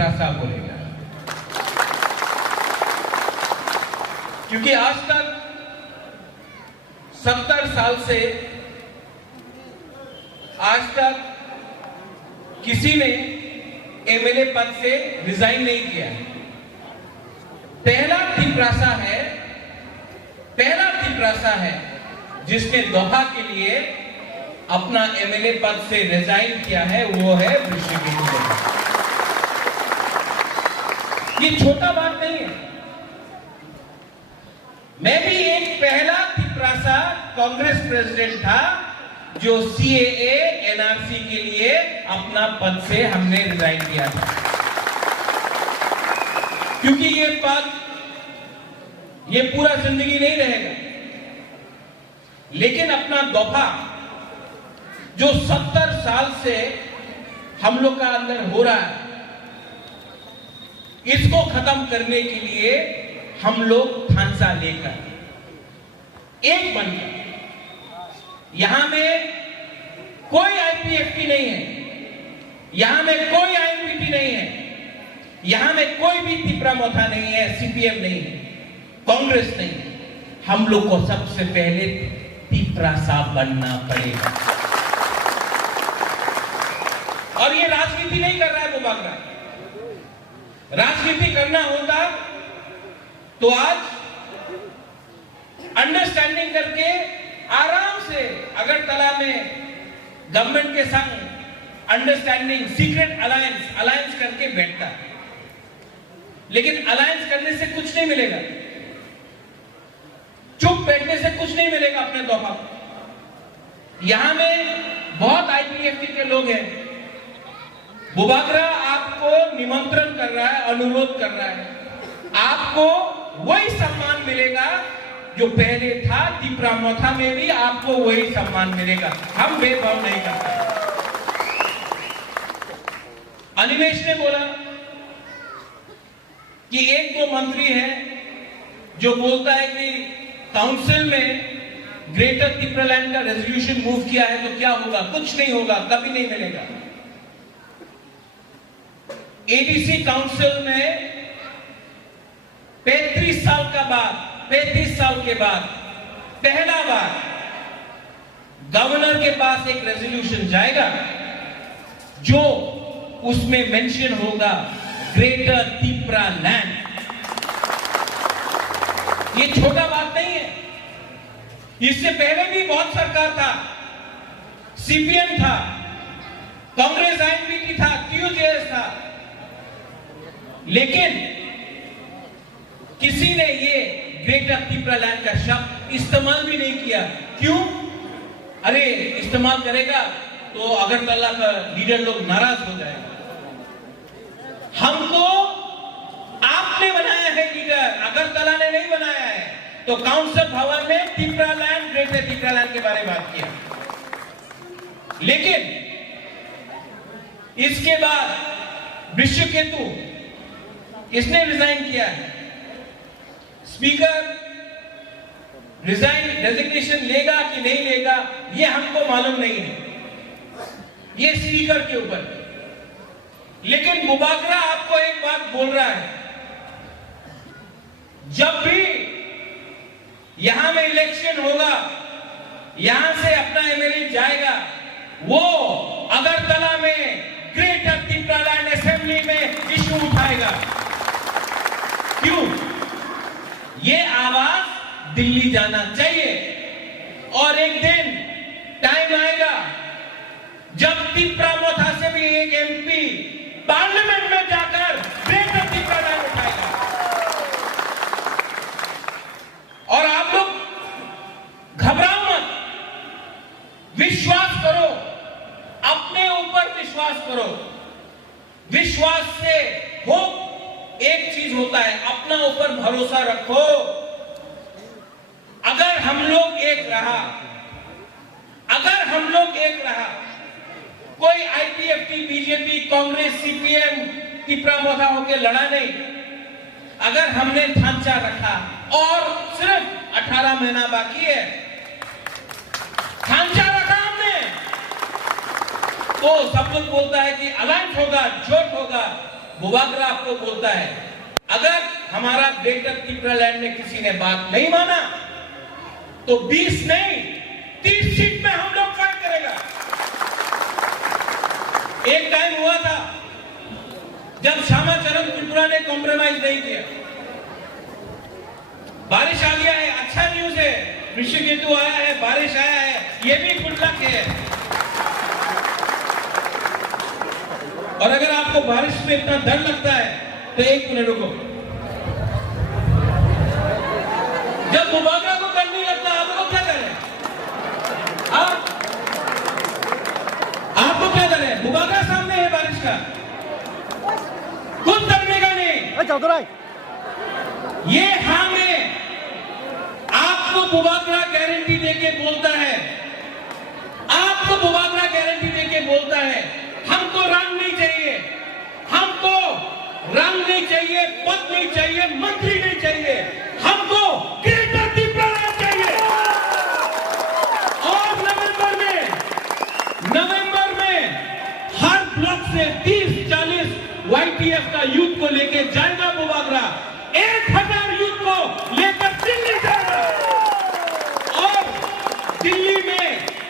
तिपरासा बोलेगा, क्योंकि आज तक 70 साल से आज तक किसी ने एमएलए पद से रिजाइन नहीं किया। पहला तिपरासा है जिसने दोहा के लिए अपना एमएलए पद से रिजाइन किया है, वो है वृषिकेतु। ये छोटा बात नहीं है। मैं भी एक पहला तिपरासा कांग्रेस प्रेसिडेंट था जो सीएए एनआरसी के लिए अपना पद से हमने रिजाइन किया था, क्योंकि ये पद ये पूरा जिंदगी नहीं रहेगा। लेकिन अपना दोहा जो 70 साल से हम लोग का अंदर हो रहा है, इसको खत्म करने के लिए हम लोग थांसा लेकर एक बनकर, यहां में कोई आईपीएफटी नहीं है, यहां में कोई आईएनपीटी नहीं है, यहां में कोई भी तिपरामोथा नहीं है, सीपीएम नहीं है, कांग्रेस नहीं है। हम लोग को सबसे पहले तिपरासा बनना पड़ेगा। और ये राजनीति नहीं कर रहा है बुबागरा। राजनीति करना होता तो आज अंडरस्टैंडिंग करके आराम से अगरतला में गवर्नमेंट के संग अंडरस्टैंडिंग सीक्रेट अलायंस करके बैठता। लेकिन अलायंस करने से कुछ नहीं मिलेगा, चुप बैठने से कुछ नहीं मिलेगा अपने दोहा। यहां में बहुत आईपीएफटी के लोग हैं। बुबागरा आपको निमंत्रण कर रहा है, अनुरोध कर रहा है, आपको वही सम्मान मिलेगा जो पहले था। तिपरामोथा में भी आपको वही सम्मान मिलेगा। हम भेदभाव नहीं करते। अनिमेश ने बोला कि एक दो मंत्री है जो बोलता है कि काउंसिल में ग्रेटर तिपरालैंड का रेजोल्यूशन मूव किया है तो क्या होगा, कुछ नहीं होगा, कभी नहीं मिलेगा। एडीसी काउंसिल में 35 साल के बाद पहला बार गवर्नर के पास एक रेजोल्यूशन जाएगा जो उसमें मेंशन होगा ग्रेटर तिपरालैंड। ये छोटा बात नहीं है। इससे पहले भी बहुत सरकार था, सीपीएम था, कांग्रेस आईएनपीटी था, टीयूजेएस था, लेकिन किसी ने ये ग्रेटर तिपरालैंड का शब्द इस्तेमाल भी नहीं किया। क्यों? अरे इस्तेमाल करेगा तो अगरतला का लीडर लोग नाराज हो जाएगा। हमको आपने बनाया है लीडर, अगरतला ने नहीं बनाया है। तो काउंसिल भवन में तिपरालैंड, ग्रेटर तिपरालैंड के बारे में बात किया। लेकिन इसके बाद वृषिकेतु किसने रिजाइन किया है? स्पीकर रेजिग्नेशन लेगा कि नहीं लेगा ये हमको मालूम नहीं है, ये स्पीकर के ऊपर। लेकिन बुबागरा आपको एक बात बोल रहा है, जब भी यहां में इलेक्शन होगा, यहां से अपना एमएलए जाएगा, वो अगरतला में ग्रेटर तिपरालैंड असेंबली में इशू उठाएगा। क्यों? ये आवाज दिल्ली जाना चाहिए। और एक दिन टाइम आएगा जब तिपरामोथा से भी एक एमपी पार्लियामेंट में जाकर ग्रेटर तिपरालैंड उठाएगा। और आप लोग घबराओ मत, विश्वास करो, अपने ऊपर विश्वास करो। विश्वास से हो एक चीज होता है, अपना ऊपर भरोसा रखो। अगर हम लोग एक रहा, कोई आईपीएफटी, बीजेपी, कांग्रेस, सीपीएम तिपरामोथा होकर लड़ा नहीं। अगर हमने ढांचा रखा और सिर्फ 18 महीना बाकी है, ढांचा रखा हमने, तो सब लोग बोलता है कि अलायंस होगा, जोट होगा, बुबागरा आपको बोलता है, अगर हमारा ग्रेटर त्रिपुरालैंड में किसी ने बात नहीं माना तो 20 नहीं 30 सीट में हम लोग फाइट करेगा। एक टाइम हुआ था जब श्यामाचरण त्रिपुरा ने कॉम्प्रोमाइज नहीं किया। बारिश आ गया है, अच्छा न्यूज है, ऋषिकेतु आया है, बारिश आया है, ये भी गुड लक है। और अगर आपको बारिश में इतना डर लगता है तो एक मिनट रुको। जब बुबागरा को डर नहीं लगता आपको क्या करें? आपको क्या करें? बुबागरा सामने है बारिश का, कुछ डरने का नहीं। ये हाँ में आपको बुबागरा गारंटी देके बोलता है, आपको बुबागरा गारंटी देके बोलता है, हमको रंग नहीं चाहिए, हमको रंग नहीं चाहिए, पद नहीं चाहिए, मंत्री नहीं चाहिए, हमको ग्रेटर त्रिपुरा चाहिए। और नवंबर में हर ब्लॉक से 30-40 YTF का यूथ को लेके जाएगा बुबागरा, 1000 यूथ को लेकर दिल्ली जाएगा। और दिल्ली में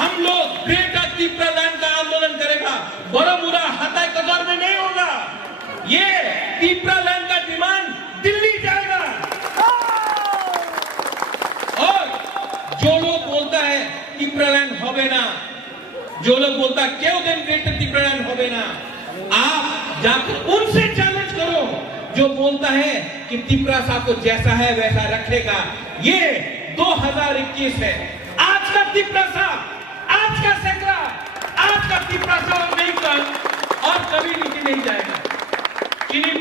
हम लोग ग्रेटर त्रिपुरालैंड का आंदोलन करेगा। बड़मुरा हटाई कदर में नहीं होगा, ये त्रिपुरालैंड का डिमांड दिल्ली जाएगा। और जो लोग बोलता है त्रिपुरालैंड होवे ना, जो लोग बोलता क्यों दिन ग्रेटर त्रिपुरालैंड होवे ना, आप जाकर उनसे चैलेंज करो जो बोलता है कि त्रिपुरा साहब को जैसा है वैसा रखेगा। ये 2021 है, आज का त्रिपुरा साहब, आज का सेकरा, आज का त्रिपुरा साहब नहीं कल और कभी नीचे नहीं जाएगा। चीनी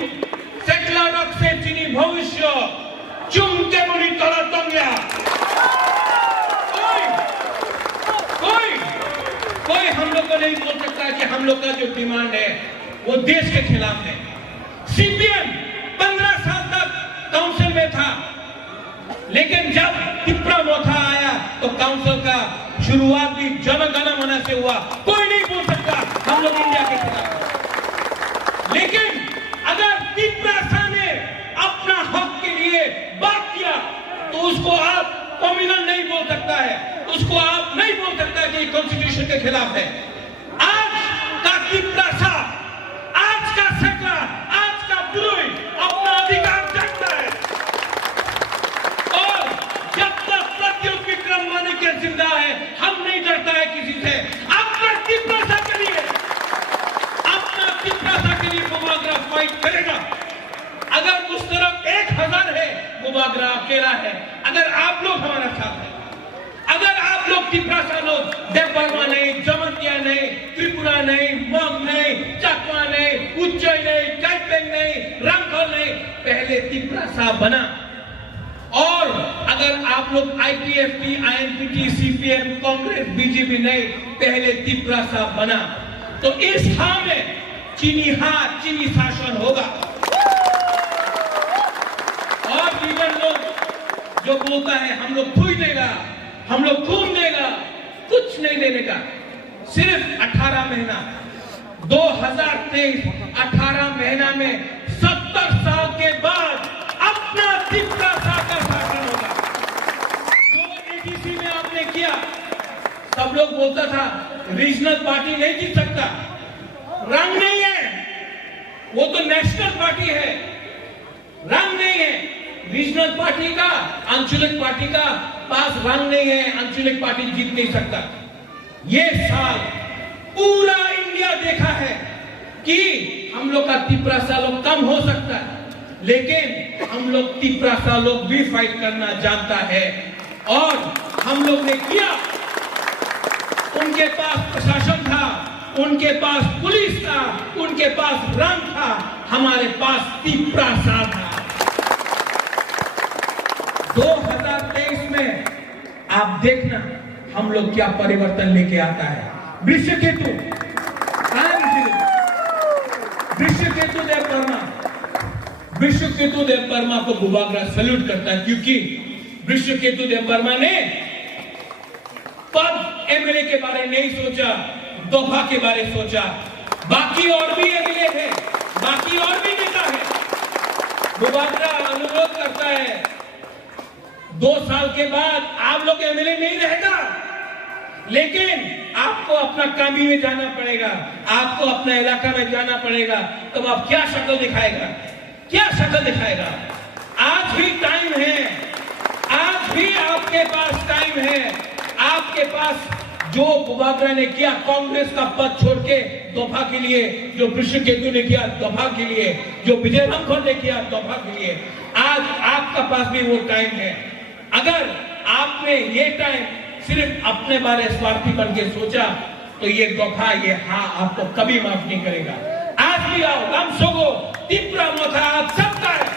सेकला रख से चीनी भविष्य चुमके मुड़ी तोड़ा तंगया। कोई हम लोग को नहीं बोल सकता कि हम लोग का जो डिमांड है वो देश के खिलाफ है। सीपीएम 15 साल तक काउंसिल में था, लेकिन जब त्रिपुरा मोथा आया तो काउंसिल का शुरुआत भी जन गण मन से हुआ। कोई नहीं बोल सकता हम लोग इंडिया के खिलाफ। लेकिन अगर त्रिपुरा ने अपना हक के लिए बात किया तो उसको आप कम्युनल नहीं बोल सकता है, उसको आप नहीं बोल सकता कि कॉन्स्टिट्यूशन के खिलाफ है। आज का त्रिपुरा, आज का सेकला, आज का बुरुई अपना अधिकार जगता है। और जब तक प्रत्युत विक्रम माणिक्य जिंदा है, हम नहीं डरता है किसी से। अपना त्रिपुरा के लिए, अपना त्रिपुरा के लिए बुबागरा फाइट करेगा। अगर उस तरफ 1000 है, बुबागरा अकेला है। अगर आप लोग हमारा साथ है, अगर आप लोग त्रिपुरा लोग देवबर्मा नहीं, जमतिया नहीं, त्रिपुरा नहीं, मग नहीं, चकमा नहीं, उज्जैन नहीं, कैपेंग नहीं, रंगखोल नहीं, पहले त्रिपुरा बना। और अगर आप लोग IPFT, INPT, CPM, Congress, BJP नहीं, पहले त्रिपुरा बना तो इस हाँ में चीनी शासन होगा। और लीडर लोग जो बोलता है हम लोग खून देगा, हम लोग खून देगा, कुछ नहीं देने का। सिर्फ 18 महीना 2023 18 महीना में 70 साल के बाद अपना त्रिपुरा का शासन होगा। जो ADC में आपने किया, सब लोग बोलता था रीजनल पार्टी नहीं जीत सकता, रंग नहीं है, वो तो नेशनल पार्टी है, रंग नहीं है। रीजनल पार्टी का, आंचलिक पार्टी का पास रंग नहीं है, आंचलिक पार्टी जीत नहीं सकता। ये साल पूरा इंडिया देखा है कि हम लोग का त्रिपुरा लोग कम हो सकता है, लेकिन हम लोग त्रिपुरा लोग भी फाइट करना जानता है। और हम लोग ने किया, उनके पास प्रशासन था, उनके पास पुलिस था, उनके पास रंग था, हमारे पास त्रिपुरा था। 2023 में आप देखना हम लोग क्या परिवर्तन लेके आता है। वृषकेतु देव वर्मा को बुबागरा सल्यूट करता है, क्योंकि वृषकेतु देव वर्मा ने पद एमएलए के बारे नहीं सोचा, दोहा के बारे सोचा। बाकी और भी एमएलए थे, बाकी और भी बुबागरा अनुरोध करता है 2 साल के बाद आप लोग एमएलए नहीं रहेगा, लेकिन आपको अपना कामी में जाना पड़ेगा, आपको अपना इलाका में जाना पड़ेगा। तब आप क्या शक्ल दिखाएगा, क्या शक्ल दिखाएगा? आज भी टाइम है, आज भी आपके पास टाइम है। आपके पास जो बुबागरा ने किया कांग्रेस का पद छोड़ के दफा के लिए, जो वृषकेतु ने किया दफा के लिए, जो विजय रामफल ने किया दफा के लिए, आज आपका पास भी वो टाइम है। अगर आपने ये टाइम सिर्फ अपने बारे स्वार्थी बन के सोचा तो ये दफा, ये हाँ आपको कभी माफ नहीं करेगा। आज भी आओ, हम सोगो तीव्र मोथा आप सबका है।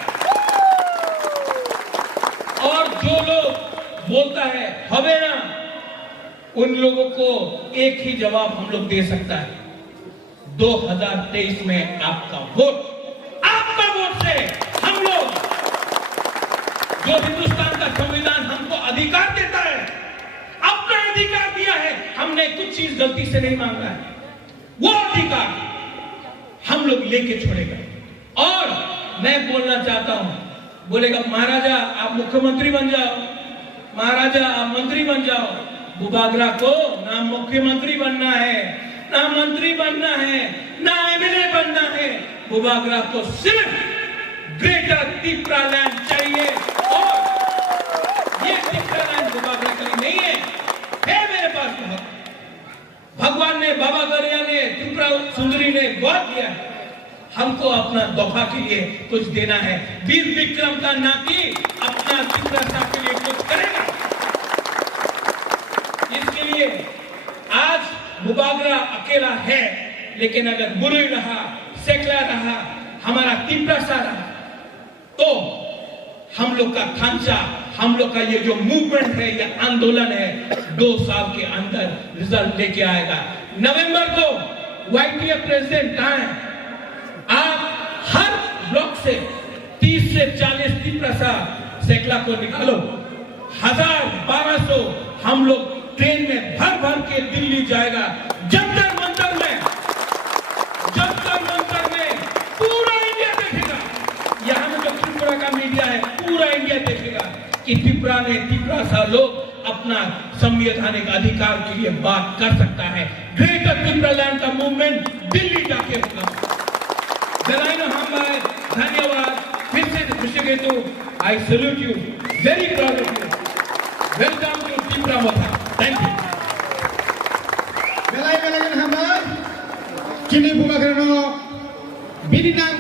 और जो लोग बोलता है हवे ना, उन लोगों को एक ही जवाब हम लोग दे सकता है, 2023 में आपका वोट से हम लोग, जो हिंदुस्तान का संविधान हमको अधिकार देता है, अपना अधिकार दिया है, हमने कुछ चीज गलती से नहीं मांगा है, वो अधिकार हम लोग लेके छोड़ेगा। और मैं बोलना चाहता हूं, बोलेगा महाराजा आप मुख्यमंत्री बन जाओ, महाराजा आप मंत्री बन जाओ। बुबागरा को ना मुख्यमंत्री बनना है, ना मंत्री बनना है, ना एमएलए बनना है। बुबागरा को सिर्फ ग्रेटर तिप्रालैंड चाहिए, और ये तिप्रालैंड बुबागरा का नहीं है मेरे पास बहुत। भगवान ने, बाबा गरिया ने, त्रिपुरा सुंदरी ने बहुत दिया है, हमको अपना दफा के लिए कुछ देना है। वीर विक्रम का नाती अपना त्रिपुरा के लिए कुछ करेगा। इसके लिए आज बुबागरा अकेला है, लेकिन अगर बुरी रहा, सेकला रहा, हमारा तिप्रासा रहा, तो हम लोग का खांचा, हम लोग का ये जो मूवमेंट है, ये आंदोलन है, 2 साल के अंदर रिजल्ट लेके आएगा। नवंबर को वाईटीएफ प्रेसिडेंट कहां है? आप हर ब्लॉक से 30 से 40 तिप्रासा सेकला को निकालो, 1000-1200 हम लोग ट्रेन में भर भर के दिल्ली जाएगा। जंतर मंतर में पूरा इंडिया देखेगा। यहाँ में जो त्रिपुरा का मीडिया है, पूरा इंडिया देखेगा कि त्रिपुरा लोग अपना संवैधानिक अधिकार के लिए बात कर सकता है। ग्रेटर त्रिपुरालैंड का मूवमेंट दिल्ली जाके होगा। धन्यवाद फिर से Vrishaketu, I salute you, very proud of you, welcome to Tripura Motha. Thank you. Belai belagan hambar, kini bubagrano bidinang